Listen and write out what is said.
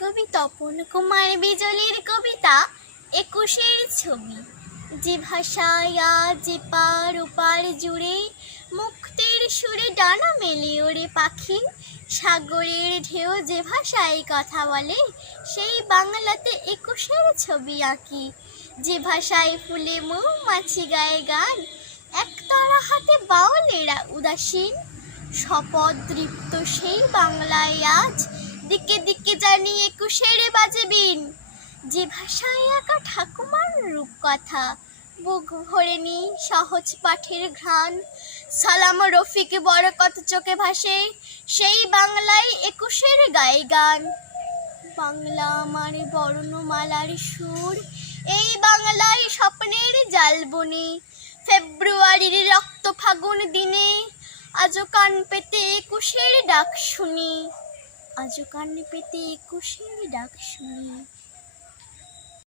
কবি তপন কুমার বিজলির কবিতা একুশের ছবি। যে ভাষায় আজ এপার ওপার জুড়ে মুক্তের সুরে ডানা মেলে ওরে পাখি, সাগরের ঢেউ যে ভাষায় কথা বলে সেই বাংলাতে একুশের ছবি আঁকি। যে ভাষায় ফুলে মৌমাছি গায়ে গান, একতারা হাতে বাউলেরা উদাসীন, শপথ দৃপ্ত সেই বাংলায় আজ দিকে দিকে জানি একুশের বাজে বিন। যে ভাষায় আঁকা ঠাকুমার রূপকথা বুক ভরে নি সহজ পাঠের ঘ্রাণ, সালাম রফিক বরকত চোখে ভাসে সেই বাংলায় একুশের গায়ে গান। বাংলা আমার বর্ণমালার সুর, এই বাংলায় স্বপ্নের জাল বনে, ফেব্রুয়ারির রক্ত ফাগুন দিনে আজও কান পেতে একুশের ডাক শুনি, আজও কান পেতে একুশের ডাক শুনি।